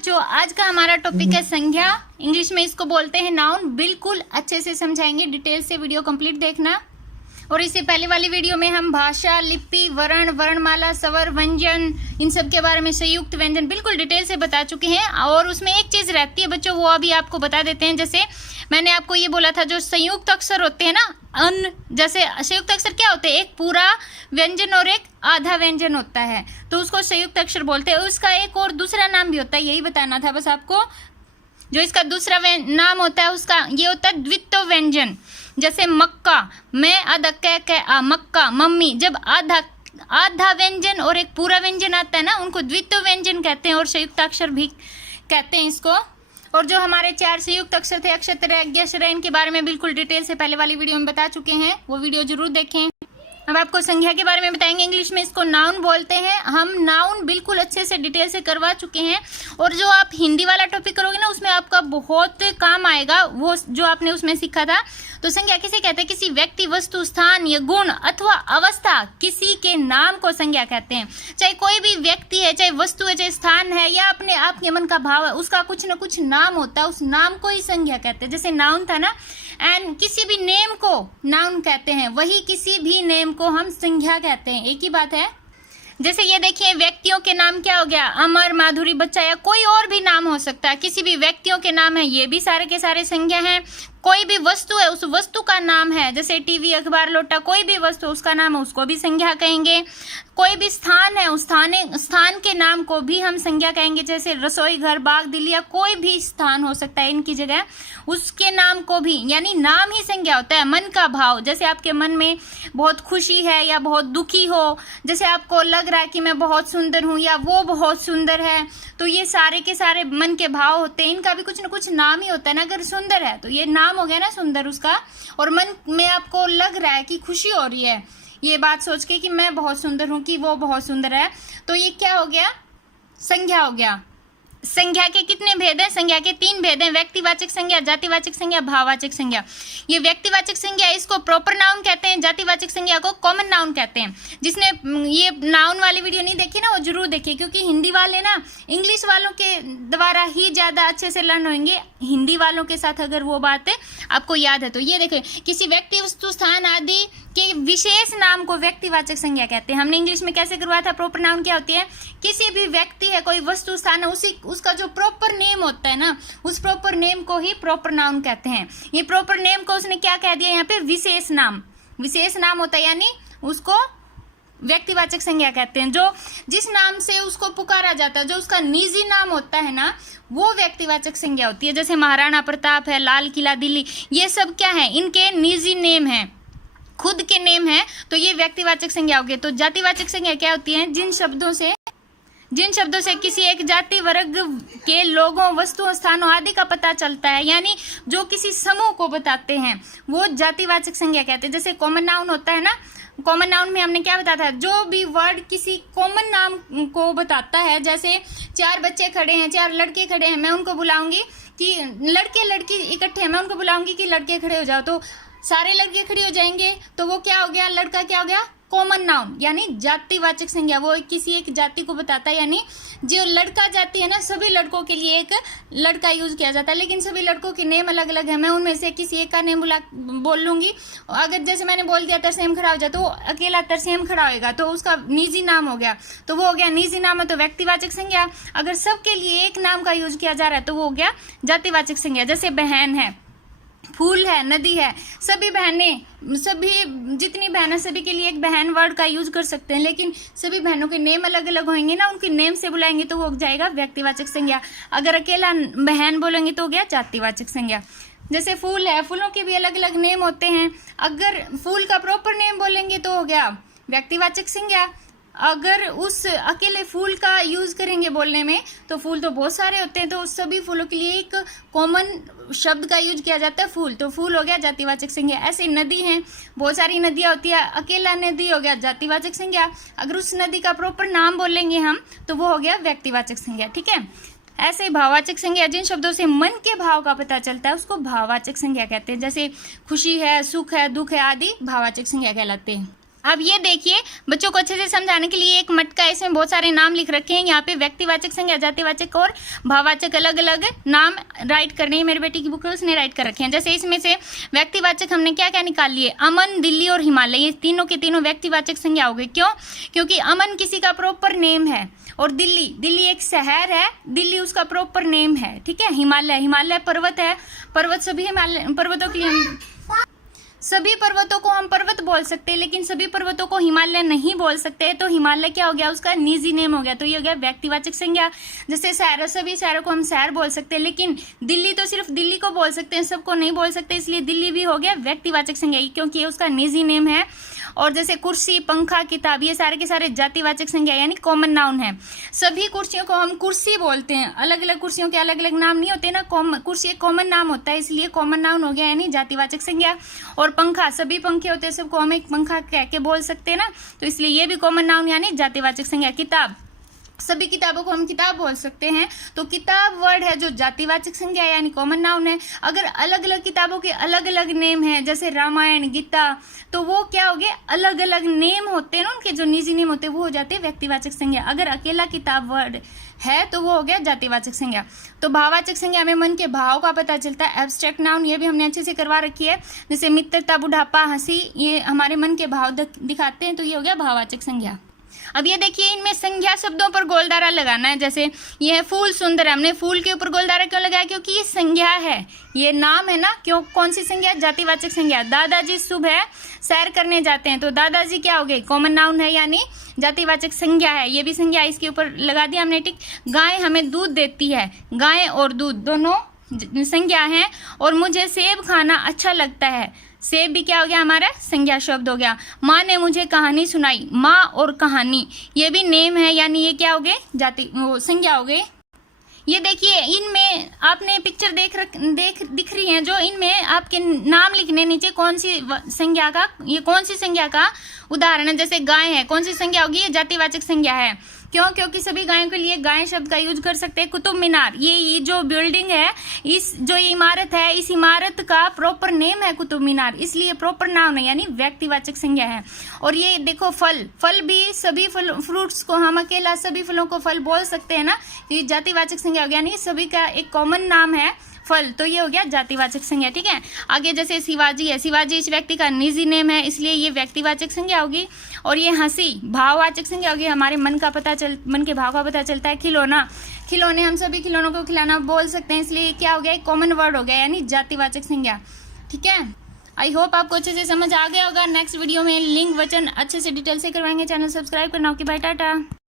बच्चों, आज का हमारा टॉपिक है संज्ञा। इंग्लिश में इसको बोलते हैं नाउन। बिल्कुल अच्छे से समझाएंगे, डिटेल से वीडियो कंप्लीट देखना। और इससे पहले वाली वीडियो में हम भाषा, लिपि, वर्ण, वर्णमाला, स्वर, व्यंजन, इन सब के बारे में, संयुक्त व्यंजन बिल्कुल डिटेल से बता चुके हैं। और उसमें एक चीज रहती है बच्चों, वो अभी आपको बता देते हैं। जैसे मैंने आपको ये बोला था, जो संयुक्त अक्षर होते हैं ना, जैसे संयुक्त अक्षर क्या होते हैं, एक पूरा व्यंजन और एक आधा व्यंजन होता है, तो उसको संयुक्त अक्षर बोलते हैं। उसका एक और दूसरा नाम भी होता है, यही बताना था बस आपको। जो इसका दूसरा नाम होता है उसका ये होता है द्वित्व व्यंजन। जैसे मक्का, मैं आधा क मक्का, मम्मी। जब आधा व्यंजन और एक पूरा व्यंजन आता है ना, उनको द्वित्व व्यंजन कहते हैं और संयुक्ताक्षर भी कहते हैं इसको। और जो हमारे 4 संयुक्त अक्षर थे, अक्षर, अज्ञाक्षर, इनके बारे में बिल्कुल डिटेल से पहले वाली वीडियो में बता चुके हैं, वो वीडियो जरूर देखें। अब आपको संज्ञा के बारे में बताएंगे। इंग्लिश में इसको नाउन बोलते हैं। हम नाउन बिल्कुल अच्छे से डिटेल से करवा चुके हैं। और जो आप हिंदी वाला टॉपिक करोगे ना, उसमें आपका बहुत काम आएगा, वो जो आपने उसमें सीखा था। तो संज्ञा किसे कहते हैं? किसी व्यक्ति, वस्तु, स्थान या गुण अथवा अवस्था, किसी के नाम को संज्ञा कहते हैं। चाहे कोई भी व्यक्ति है, चाहे वस्तु है, चाहे स्थान है, या अपने आपके मन का भाव है, उसका कुछ ना कुछ नाम होता है, उस नाम को ही संज्ञा कहते हैं। जैसे नाउन था ना, एंड किसी भी नेम को नाउन कहते हैं, वही किसी भी नेम को हम संज्ञा कहते हैं। एक ही बात है। जैसे ये देखिए, व्यक्तियों के नाम क्या हो गया, अमर, माधुरी, बच्चा, या कोई और भी नाम हो सकता है। किसी भी व्यक्तियों के नाम है, ये भी सारे के सारे संज्ञा हैं। कोई भी वस्तु है, उस वस्तु का नाम है, जैसे टीवी, अखबार, लोटा, कोई भी वस्तु उसका नाम है, उसको भी संज्ञा कहेंगे। कोई भी स्थान है, उस स्थान के नाम को भी हम संज्ञा कहेंगे। जैसे रसोई घर, बाग, दिल्ली, या कोई भी स्थान हो सकता है इनकी जगह, उसके नाम को भी, यानी नाम ही संज्ञा होता है। मन का भाव, जैसे आपके मन में बहुत खुशी है या बहुत दुखी हो, जैसे आपको लग रहा है कि मैं बहुत सुंदर हूँ या वो बहुत सुंदर है, तो ये सारे के सारे मन के भाव होते हैं। इनका भी कुछ ना कुछ नाम ही होता है ना। अगर सुंदर है तो ये नाम हो गया ना सुंदर उसका। और मन में आपको लग रहा है कि खुशी हो रही है ये बात सोच के कि मैं बहुत सुंदर हूं, कि वो बहुत सुंदर है, तो ये क्या हो गया, संज्ञा हो गया। संज्ञा के कितने भेद हैं? संज्ञा के 3 भेद हैं, व्यक्तिवाचक संज्ञा, जातिवाचक संज्ञा, भाववाचक संज्ञा। ये व्यक्तिवाचक संज्ञा, इसको प्रॉपर नाउन कहते हैं। जातिवाचक संज्ञा को कॉमन नाउन कहते हैं। जिसने ये नाउन वाली वीडियो नहीं देखी ना, वो जरूर देखिए, क्योंकि हिंदी वाले ना इंग्लिश वालों के द्वारा ही ज्यादा अच्छे से लर्न होंगे। हिंदी वालों के साथ अगर वो बात है आपको याद है तो ये देखिए, किसी व्यक्ति, वस्तु, स्थान आदि के विशेष नाम को व्यक्तिवाचक संज्ञा कहते हैं। हमने इंग्लिश में कैसे करवाया था? प्रॉपर नाउन क्या होती है? किसी भी व्यक्ति है, कोई वस्तु, स्थान है, उसका जो प्रॉपर नेम होता है ना, उस प्रॉपर नेम को ही प्रॉपर नाउन कहते हैं। ये प्रॉपर नेम को उसने क्या कह दिया यहाँ पे? विशेष नाम। विशेष नाम होता है, यानी उसको व्यक्तिवाचक संज्ञा कहते हैं। जो जिस नाम से उसको पुकारा जाता है, जो उसका निजी नाम होता है ना, वो व्यक्तिवाचक संज्ञा होती है। जैसे महाराणा प्रताप है, लाल किला दिल्ली, ये सब क्या है? इनके निजी नेम है, खुद के नेम है, तो ये व्यक्तिवाचक संज्ञा हो गई। तो जातिवाचक संज्ञा क्या होती है? जिन शब्दों से किसी एक जाति, वर्ग के लोगों, वस्तुओं, स्थानों आदि का पता चलता है, यानी जो किसी समूह को बताते हैं, वो जातिवाचक संज्ञा कहते हैं। जैसे कॉमन नाउन होता है ना, कॉमन नाउन में हमने क्या बताया था? जो भी वर्ड किसी कॉमन नाम को बताता है। जैसे 4 बच्चे खड़े हैं, 4 लड़के खड़े हैं, मैं उनको बुलाऊंगी कि लड़के लड़की इकट्ठे हैं, मैं उनको बुलाऊंगी कि लड़के खड़े हो जाओ, तो सारे लड़के खड़े हो जाएंगे, तो वो क्या हो गया? लड़का क्या हो गया? कॉमन नाउन, यानी जातिवाचक संज्ञा। वो किसी एक जाति को बताता है, यानी जो लड़का जाति है ना, सभी लड़कों के लिए एक लड़का यूज किया जाता है, लेकिन सभी लड़कों के नेम अलग अलग है। मैं उनमें से किसी एक का नेम बोल लूंगी। अगर जैसे मैंने बोल दिया तरसेम खड़ा हो जाए, तो अकेला तरसेम खड़ा होगा, तो उसका निजी नाम हो गया, तो वो हो गया निजी नाम है, तो व्यक्तिवाचक संज्ञा। अगर सबके लिए एक नाम का यूज किया जा रहा है तो वो हो गया जातिवाचक संज्ञा। जैसे बहन है, फूल है, नदी है, सभी बहनें, सभी जितनी बहनें, सभी के लिए एक बहन वर्ड का यूज कर सकते हैं, लेकिन सभी बहनों के नेम अलग अलग होंगे ना, उनके नेम से बुलाएंगे तो वो हो जाएगा व्यक्तिवाचक संज्ञा। अगर अकेला बहन बोलेंगे तो हो गया जातिवाचक संज्ञा। जैसे फूल है, फूलों के भी अलग अलग नेम होते हैं, अगर फूल का प्रॉपर नेम बोलेंगे तो हो गया व्यक्तिवाचक संज्ञा। अगर उस अकेले फूल का यूज करेंगे बोलने में, तो फूल तो बहुत सारे होते हैं, तो उस सभी फूलों के लिए एक कॉमन शब्द का यूज किया जाता है, फूल, तो फूल हो गया जातिवाचक संज्ञा। ऐसे नदी हैं, बहुत सारी नदियां होती है, अकेला नदी हो गया जातिवाचक संज्ञा। अगर उस नदी का प्रॉपर नाम बोलेंगे हम तो वो हो गया व्यक्तिवाचक संज्ञा। ठीक है। ऐसे भाववाचक संज्ञा, जिन शब्दों से मन के भाव का पता चलता है, उसको भाववाचक संज्ञा कहते हैं। जैसे खुशी है, सुख है, दुख है आदि भाववाचक संज्ञा कहलाते हैं। अब ये देखिए, बच्चों को अच्छे से समझाने के लिए एक मटका, इसमें बहुत सारे नाम लिख रखे हैं। यहाँ पे व्यक्तिवाचक, संज्ञा, जातिवाचक और भाववाचक अलग अलग नाम राइट करने हैं। मेरी बेटी की बुक है, उसने राइट कर रखे हैं। जैसे इसमें से व्यक्तिवाचक हमने क्या क्या निकाल लिए, अमन, दिल्ली और हिमालय, ये तीनों के तीनों व्यक्तिवाचक संज्ञा हो गई। क्यों? क्योंकि अमन किसी का प्रॉपर नेम है, और दिल्ली एक शहर है, दिल्ली उसका प्रॉपर नेम है। ठीक है। हिमालय पर्वत है, पर्वत सभी हिमालय पर्वतों के लिए सभी पर्वतों को हम पर्वत बोल सकते हैं, लेकिन सभी पर्वतों को हिमालय नहीं बोल सकते। तो हिमालय क्या हो गया, उसका निजी नेम हो गया, तो ये हो गया व्यक्तिवाचक संज्ञा। जैसे शहर, सभी शहरों को हम शहर बोल सकते हैं, लेकिन दिल्ली तो सिर्फ दिल्ली को बोल सकते हैं, सबको नहीं बोल सकते, इसलिए दिल्ली भी हो गया व्यक्तिवाचक संज्ञा, क्योंकि ये उसका निजी नेम है। और जैसे कुर्सी, पंखा, किताब, ये सारे के सारे जातिवाचक संज्ञा यानी कॉमन नाउन है। सभी कुर्सियों को हम कुर्सी बोलते हैं, अलग अलग कुर्सियों के अलग अलग नाम नहीं होते ना, कुर्सी एक कॉमन नाम होता है, इसलिए कॉमन नाउन हो गया यानी जातिवाचक संज्ञा। और पंखा, सभी पंखे होते हैं, सबको हम एक पंखा कह के बोल सकते हैं ना, तो इसलिए ये भी कॉमन नाउन यानी जातिवाचक संज्ञा। किताब, सभी किताबों को हम किताब बोल सकते हैं, तो किताब वर्ड है जो जातिवाचक संज्ञा यानी कॉमन नाउन है। अगर अलग अलग किताबों के अलग अलग नेम है, जैसे रामायण, गीता, तो वो क्या हो गए, अलग अलग नेम होते हैं ना, उनके जो निजी नेम होते हैं वो हो जाते हैं व्यक्तिवाचक संज्ञा। अगर अकेला किताब वर्ड है तो वो हो गया जातिवाचक संज्ञा। तो भाववाचक संज्ञा में मन के भाव का पता चलता है। एब्स्ट्रैक्ट नाउन, ये भी हमने अच्छे से करवा रखी है, जैसे मित्रता, बुढ़ापा, हंसी, ये हमारे मन के भाव दिखाते हैं, तो ये हो गया भाववाचक संज्ञा। अब ये देखिए, इनमें संज्ञा शब्दों पर गोलदारा लगाना है। जैसे ये है फूल सुंदर है, हमने फूल के ऊपर गोलदारा क्यों लगाया, क्योंकि ये संज्ञा है, ये नाम है ना। क्यों? कौन सी संज्ञा? जातिवाचक संज्ञा। दादाजी सुबह सैर करने जाते हैं, तो दादाजी क्या हो गए, कॉमन नाउन है यानी जातिवाचक संज्ञा है, ये भी संज्ञा, इसके ऊपर लगा दिया हमने टिक। गाय हमें दूध देती है, गाय और दूध दोनों संज्ञा है। और मुझे सेब खाना अच्छा लगता है, सेब भी क्या हो गया हमारा, संज्ञा शब्द हो गया। माँ ने मुझे कहानी सुनाई, माँ और कहानी, ये भी नेम है यानी ये क्या हो गए, संज्ञा हो गए। ये देखिए, इनमें आपने पिक्चर दिख रही है, जो इनमें आपके नाम लिखने नीचे कौन सी संज्ञा का, ये कौन सी संज्ञा का उदाहरण है। जैसे गाय है, कौन सी संज्ञा होगी, ये जातिवाचक संज्ञा है। क्यों? क्योंकि सभी गायों के लिए गाय शब्द का यूज कर सकते हैं। कुतुब मीनार, ये जो बिल्डिंग है, इस जो ये इमारत है, इस इमारत का प्रॉपर नेम है कुतुब मीनार, इसलिए प्रॉपर नाम है यानी व्यक्तिवाचक संज्ञा है। और ये देखो, फल भी, सभी फ्रूट्स को हम अकेला सभी फलों को फल बोल सकते हैं ना, तो ये जातिवाचक संज्ञा हो गया, यानी सभी का एक कॉमन नाम है फल, तो ये हो गया जातिवाचक संज्ञा। ठीक है। आगे जैसे शिवाजी है, शिवाजी इस व्यक्ति का निजी नेम है, इसलिए ये व्यक्तिवाचक संज्ञा होगी। और ये हंसी भाववाचक संज्ञा होगी, हमारे मन के भाव का पता चलता है। खिलौने हम सभी खिलौनों को खिलाना बोल सकते हैं, इसलिए क्या हो गया, एक कॉमन वर्ड हो गया यानी जातिवाचक संज्ञा। ठीक है। आई होप आपको अच्छे से समझ आ गया होगा। नेक्स्ट वीडियो में लिंग वचन अच्छे से डिटेल से करवाएंगे। चैनल सब्सक्राइब करना। Okay bye, Tata.